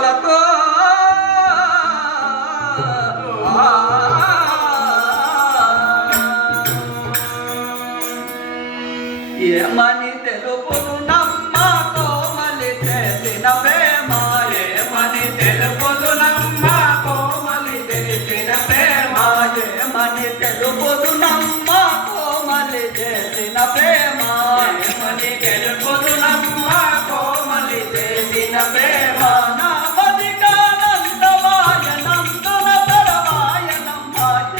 మెలుకులతో ఏమని తెలుపును నమ్మ కోమలి చేసిన ప్రేమ ఏమని తెలుపును నమ్మ కోమలి చేసిన ప్రేమ ఏమని తెలుపును నమ్మ కోమలి చేసిన ప్రేమ ఏమని తెలుపును నమ్మ కోమలి చేసిన ప్రేమ నా బతికానందవాయ నందున తరవాయ నమ్మ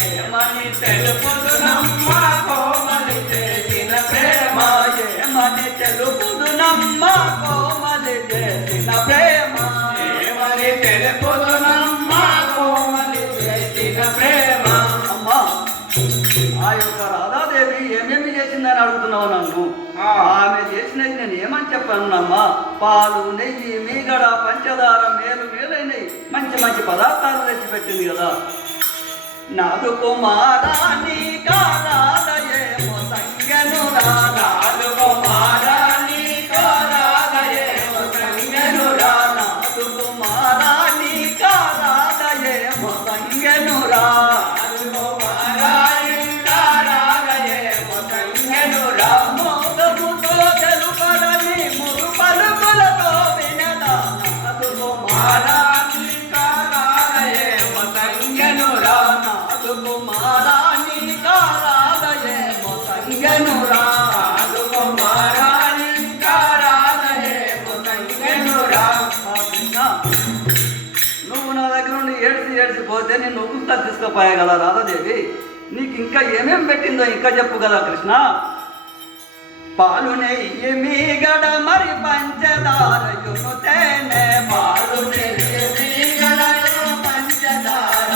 ఏమని తెలుపును నమ్మ కోమలి చేసిన ప్రేమ ఏమని తెలుపుదు నమ్మ కోమలి చేసిన ప్రేమ ఏమని తెలుపుదు నమ్మ కోమలి చేసిన ప్రేమ అమ్మా ఆ యొక్క రాధాదేవి ఏమేమి చేసిందని అడుగుతున్నావు నన్ను ఆమె చేసినది నేను ఏమని చెప్పానమ్మా పాలు నెయ్యి మీగడ పంచదార మేలు మేలైనవి మంచి మంచి పదార్థాలు తెచ్చిపెట్టింది కదా నాదు కుమారాని కారాదయేమో సంగను నాదు కుమారాని కారాదయేమో సంగను నాదు కుమారాని కారాదయేమో సంగను నాదు కుమారాని కారాదయేమో సంగను మోదముతో తెలుపరని మురు పలుకులతో వినదా నాదు కుమారాని కారాదయేమో సంగను నాదు కుమారాని కారాదయేమో సంగను నాదు కుమారాని కారాదయేమో సంగను నువ్వు నా దగ్గర నుండి ఏడ్చి పోతే నేను ఉప్పుతా తీసుకుపోయా కదా రాధాదేవి నీకు ఇంకా ఏమేం పెట్టిందో ఇంకా చెప్పు కదా కృష్ణ పాలు నెయ్యి మీగడ మరి పంచదారయును తేనె పాలు నెయ్యి మీగడ పంచదార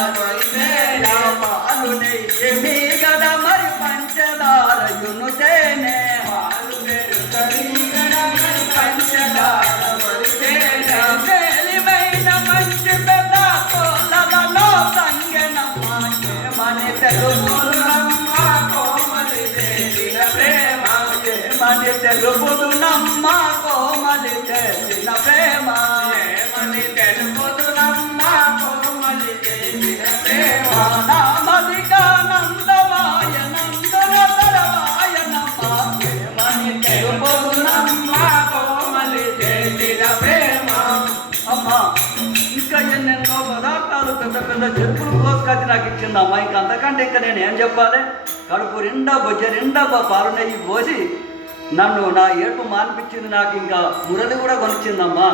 పాలు నెయ్యి మీగడ మరి పంచదారయును తేనె పాలు మీగడ మరి పంచదార మరి తేనె మేలిమైన మంచి పెద్ద కోలలో సంగనమ్మ ఏమని తెలుపును నమ్మ కోమలి చేసిన ప్రేమ ఏమని తెలుపును నమ్మ కోమలి చేసిన ప్రేమ ఏమని తెలుపును నమ్మ కోమలి చేసిన ప్రేమ నా మదికానందవాయ నందున తరవాయ నమ్మ ఏమని తెలుపును నమ్మ కోమలి చేసిన ప్రేమ అమ్మా ఇంకా ఎన్నెన్నో పదార్థాలు పెద్ద పెద్ద చెప్పులు కోసుకొచ్చి నాకు ఇచ్చిందమ్మా ఇంకా అంతకంటే ఇంకా నేను ఏం చెప్పాలి కడుపు నిండా బొజ్జ నిండా పాలు నెయ్యి పోసి నన్ను నా ఏడుపు మానిపించింది నాకు ఇంకా మురళి కూడా కొనిచ్చిందమ్మా